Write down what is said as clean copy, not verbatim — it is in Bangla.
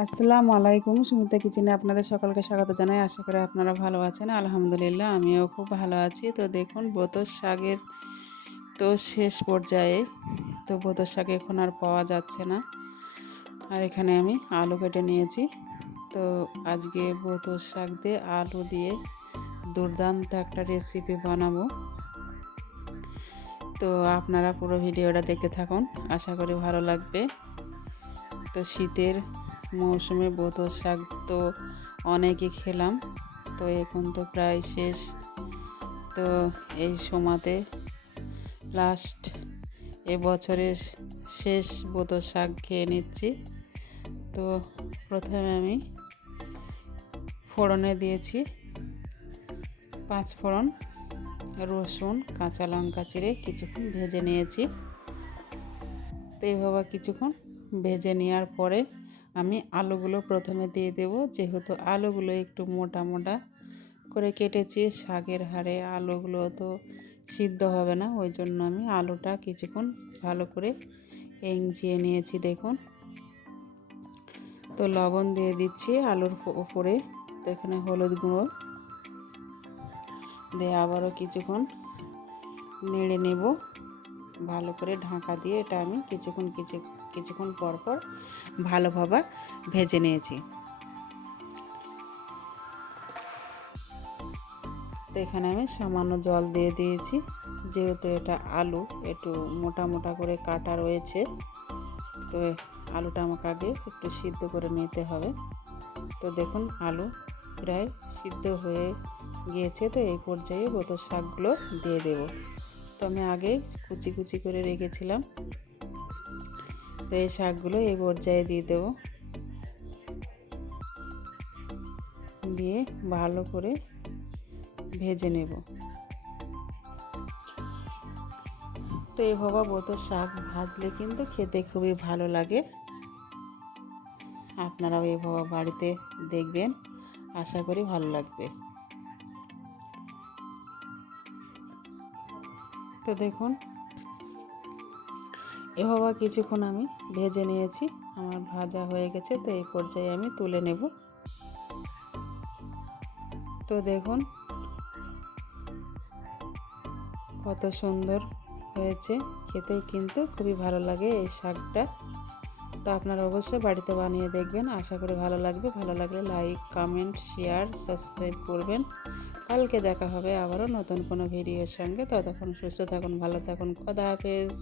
আসসালামু আলাইকুম। সুমিতা কিচেনে আপনাদের সকলকে স্বাগত জানাই। আশা করি আপনারা ভালো আছেন। আলহামদুলিল্লাহ আমিও খুব ভালো আছি। তো দেখুন বোতল শাকের তো শেষ পর্যায়ে। তো বোতল শাক এখন আর পাওয়া যাচ্ছে না। আর এখানে আমি আলু কেটে নিয়েছি। তো আজকে বোতল শাক দিয়ে আলু দিয়ে দুর্দান্ত একটা রেসিপি বানাবো। তো আপনারা পুরো ভিডিওটা দেখতে থাকুন, আশা করি ভালো লাগবে। তো শীতের মৌসুমে বোতল শাক তো অনেকই খেলাম, তো এখন তো প্রায় শেষ। তো এই সময়তে লাস্ট এবছরের শেষ বোতল শাক খেয়ে নিচ্ছি। তো প্রথমে আমি ফোড়নে দিয়েছি 5 ফোড়ন, রসুন, কাঁচা লঙ্কা চিড়ে কিছুক্ষণ ভেজে নিয়েছি। তো এইভাবে কিছুক্ষণ ভেজে নেওয়ার পরে আমি আলুগুলো প্রথমে দিয়ে দেব। যেহেতু আলুগুলো একটু মোটা মোটা করে কেটেছি, শাকের হাড়ে আলুগুলো তো সিদ্ধ হবে না, ওই জন্য আমি আলুটা কিছুক্ষণ ভালো করে এঁচিয়ে নিয়েছি। দেখুন, তো লবণ দিয়ে দিচ্ছি আলুর উপরে। তো এখানে হলুদ গুঁড়ো দিয়ে আবারও কিছুক্ষণ নেড়ে নেব ভালো করে ঢাকা দিয়ে। এটা আমি কিছুক্ষণ পর পর ভালোভাবে ভেজে নিয়েছি। তো এখানে আমি সামান্য জল দিয়ে দিয়েছি, যেহেতু এটা আলু একটু মোটা মোটা করে কাটা রয়েছে। তো আলুটা আমাকে আগে একটু সিদ্ধ করে নিতে হবে। তো দেখুন আলু প্রায় সিদ্ধ হয়ে গিয়েছে। তো এই পর্যায়ে বোতল শাকগুলো দিয়ে দেব। তো আমি আগে কুচি কুচি করে রেখেছিলাম, তো এই শাকগুলো এই পর্যায়ে দিয়ে দেব। দিয়ে ভালো করে ভেজে নেব। তো এইভাবে বোতল শাক ভাজলে কিন্তু খেতে খুবই ভালো লাগে। আপনারাও এইভাবে বাড়িতে দেখবেন, আশা করি ভালো লাগবে। তো দেখুন এভাবে কিছুক্ষণ আমি ভেজে নিয়েছি, আমার ভাজা হয়ে গেছে। তো এই পর্যায়ে আমি তুলে নেব। তো দেখুন কত সুন্দর হয়েছে, খেতে কিন্তু খুবই ভালো লাগে এই শাকটা। তো আপনারা অবশ্যই বাড়িতে বানিয়ে দেখবেন, আশা করি ভালো লাগবে। ভালো লাগলে লাইক, কমেন্ট, শেয়ার, সাবস্ক্রাইব করবেন। কালকে দেখা হবে আবারও নতুন কোনো ভিডিওর সঙ্গে। ততক্ষণ সুস্থ থাকুন, ভালো থাকুন। খোদা হাফেজ।